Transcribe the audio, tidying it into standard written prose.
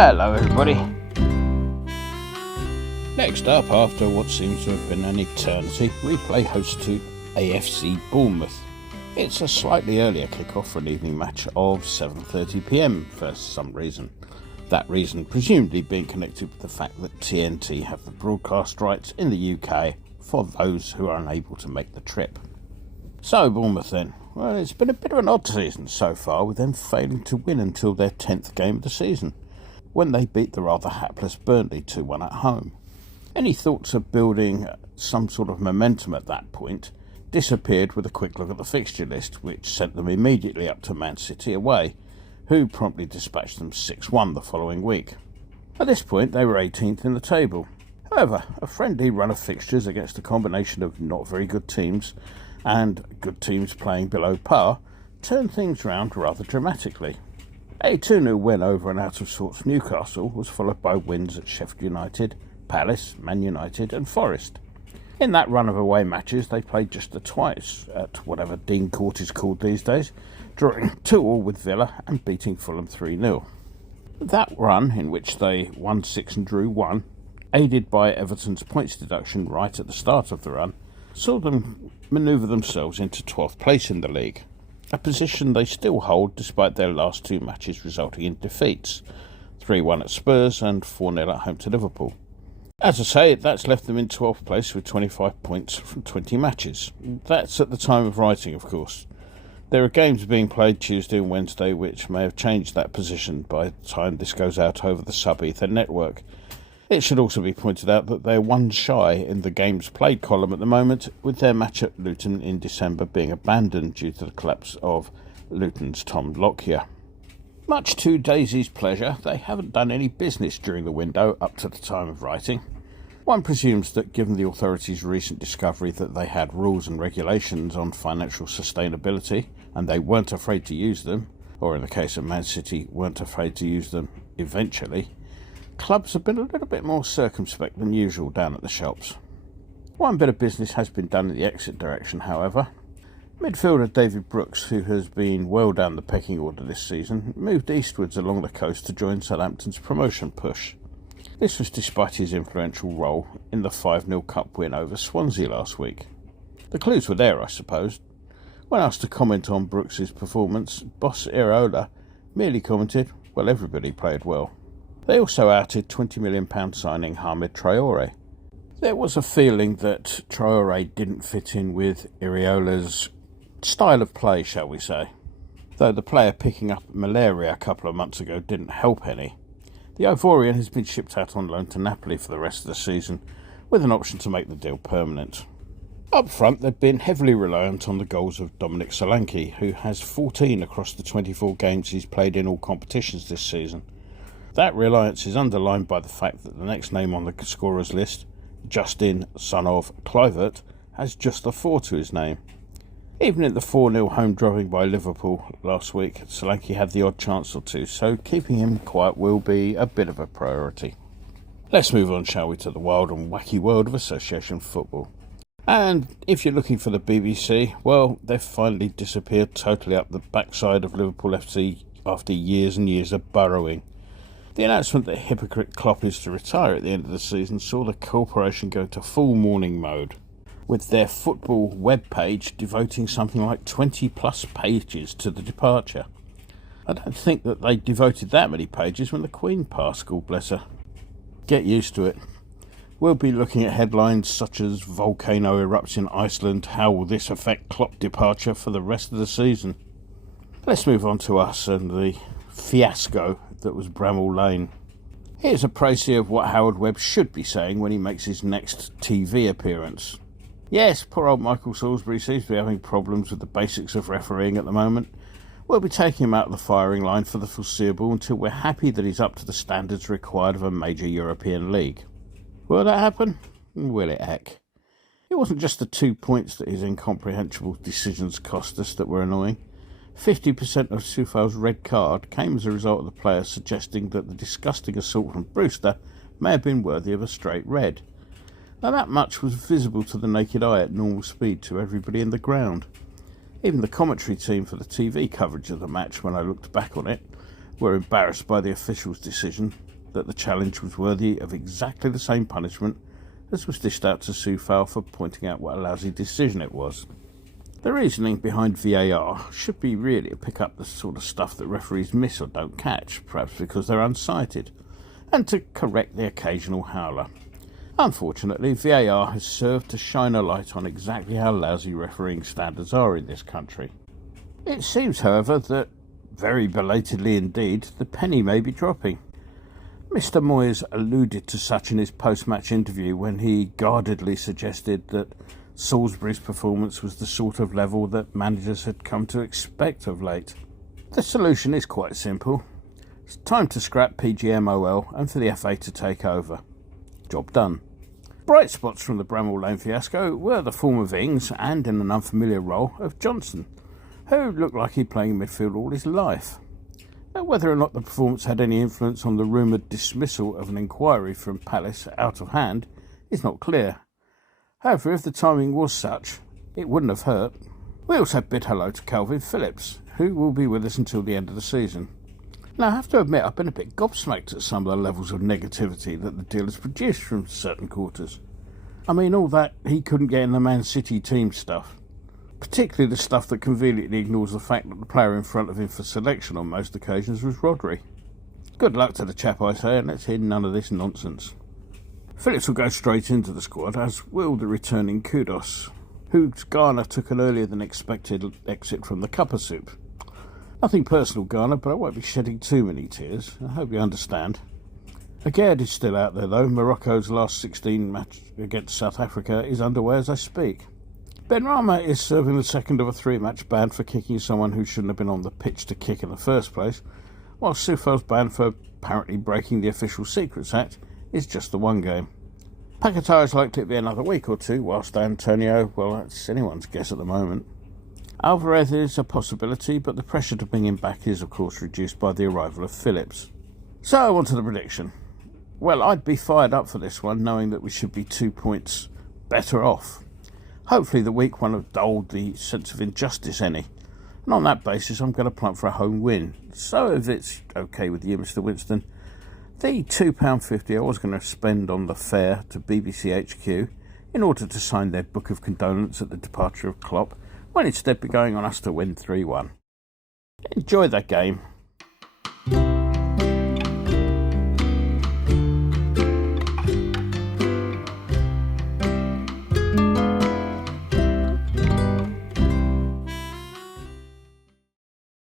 Hello everybody. Next up, after what seems to have been an eternity, we play host to AFC Bournemouth. It's a slightly earlier kick-off for an evening match of 7:30 p.m. for some reason. That reason presumably being connected with the fact that TNT have the broadcast rights in the UK for those who are unable to make the trip. So Bournemouth then. Well, it's been a bit of an odd season so far, with them failing to win until their 10th game of the season, when they beat the rather hapless Burnley 2-1 at home. Any thoughts of building some sort of momentum at that point disappeared with a quick look at the fixture list, which sent them immediately up to Man City away, who promptly dispatched them 6-1 the following week. At this point they were 18th in the table. However, a friendly run of fixtures against a combination of not very good teams and good teams playing below par turned things round rather dramatically. A 2-0 win over an out-of-sorts Newcastle was followed by wins at Sheffield United, Palace, Man United and Forest. In that run of away matches they played just the twice, at whatever Dean Court is called these days, drawing 2-2 with Villa and beating Fulham 3-0. That run, in which they won 6 and drew 1, aided by Everton's points deduction right at the start of the run, saw them manoeuvre themselves into 12th place in the league, a position they still hold despite their last 2 matches resulting in defeats, 3-1 at Spurs and 4-0 at home to Liverpool. As I say, that's left them in 12th place with 25 points from 20 matches. That's at the time of writing, of course. There are games being played Tuesday and Wednesday which may have changed that position by the time this goes out over the sub-ether network. It should also be pointed out that they're one shy in the games played column at the moment, with their match at Luton in December being abandoned due to the collapse of Luton's Tom Lockyer. Much to Daisy's pleasure, they haven't done any business during the window up to the time of writing. One presumes that given the authorities' recent discovery that they had rules and regulations on financial sustainability, and they weren't afraid to use them, or in the case of Man City, weren't afraid to use them eventually, clubs have been a little bit more circumspect than usual down at the shops. One bit of business has been done in the exit direction, however. Midfielder David Brooks, who has been well down the pecking order this season, moved eastwards along the coast to join Southampton's promotion push. This was despite his influential role in the 5-0 cup win over Swansea last week. The clues were there, I suppose. When asked to comment on Brooks's performance, boss Iraola merely commented, "Well, everybody played well." They also outed £20 million signing Hamid Traore. There was a feeling that Traore didn't fit in with Iraola's style of play, shall we say. Though the player picking up malaria a couple of months ago didn't help any. The Ivorian has been shipped out on loan to Napoli for the rest of the season, with an option to make the deal permanent. Up front, they've been heavily reliant on the goals of Dominic Solanke, who has 14 across the 24 games he's played in all competitions this season. That reliance is underlined by the fact that the next name on the scorers list, Justin, son of Kluivert, has just a 4 to his name. Even in the 4-0 home drubbing by Liverpool last week, Solanke had the odd chance or two, so keeping him quiet will be a bit of a priority. Let's move on, shall we, to the wild and wacky world of association football. And if you're looking for the BBC, well, they've finally disappeared totally up the backside of Liverpool FC after years and years of burrowing. The announcement that hypocrite Klopp is to retire at the end of the season saw the corporation go to full mourning mode, with their football webpage devoting something like 20 plus pages to the departure. I don't think that they devoted that many pages when the Queen passed, God bless her. Get used to it. We'll be looking at headlines such as volcano erupts in Iceland, how will this affect Klopp departure for the rest of the season? Let's move on to us and the fiasco that was Bramall Lane. Here's a précis of what Howard Webb should be saying when he makes his next TV appearance. Yes, poor old Michael Salisbury seems to be having problems with the basics of refereeing at the moment. We'll be taking him out of the firing line for the foreseeable until we're happy that he's up to the standards required of a major European league. Will that happen? Will it, heck? It wasn't just the 2 points that his incomprehensible decisions cost us that were annoying. 50% of Soufal's red card came as a result of the player suggesting that the disgusting assault from Brewster may have been worthy of a straight red. Now that much was visible to the naked eye at normal speed to everybody in the ground. Even the commentary team for the TV coverage of the match, when I looked back on it, were embarrassed by the official's decision, that the challenge was worthy of exactly the same punishment as was dished out to Soufal for pointing out what a lousy decision it was. The reasoning behind VAR should be really to pick up the sort of stuff that referees miss or don't catch, perhaps because they're unsighted, and to correct the occasional howler. Unfortunately, VAR has served to shine a light on exactly how lousy refereeing standards are in this country. It seems, however, that, very belatedly indeed, the penny may be dropping. Mr. Moyes alluded to such in his post-match interview when he guardedly suggested that Salisbury's performance was the sort of level that managers had come to expect of late. The solution is quite simple. It's time to scrap PGMOL and for the FA to take over. Job done. Bright spots from the Bramall Lane fiasco were the form of Ings and, in an unfamiliar role, of Johnson, who looked like he'd playing midfield all his life. Now, whether or not the performance had any influence on the rumoured dismissal of an inquiry from Palace out of hand is not clear. However, if the timing was such, it wouldn't have hurt. We also bid hello to Calvin Phillips, who will be with us until the end of the season. Now, I have to admit, I've been a bit gobsmacked at some of the levels of negativity that the deal has produced from certain quarters. I mean, all that he couldn't get in the Man City team stuff. Particularly the stuff that conveniently ignores the fact that the player in front of him for selection on most occasions was Rodri. Good luck to the chap, I say, and let's hear none of this nonsense. Phillips will go straight into the squad, as will the returning Kudos, whose Garner took an earlier than expected exit from the cuppa soup. Nothing personal, Garner, but I won't be shedding too many tears. I hope you understand. Aguerd is still out there, though. Morocco's last 16 match against South Africa is underway as I speak. Benrahma is serving the second of a 3-match ban for kicking someone who shouldn't have been on the pitch to kick in the first place, while Soufal's ban for apparently breaking the Official Secrets Act is just the one game. Paquetá is likely to be another week or two, whilst Antonio, well, that's anyone's guess at the moment. Alvarez is a possibility, but the pressure to bring him back is, of course, reduced by the arrival of Phillips. So, on to the prediction. Well, I'd be fired up for this one, knowing that we should be 2 points better off. Hopefully the week won't have dulled the sense of injustice any. And on that basis, I'm going to plump for a home win. So, if it's okay with you, Mr. Winston, the £2.50 I was going to spend on the fare to BBC HQ in order to sign their book of condolence at the departure of Klopp, will instead be going on us to win 3-1. Enjoy that game.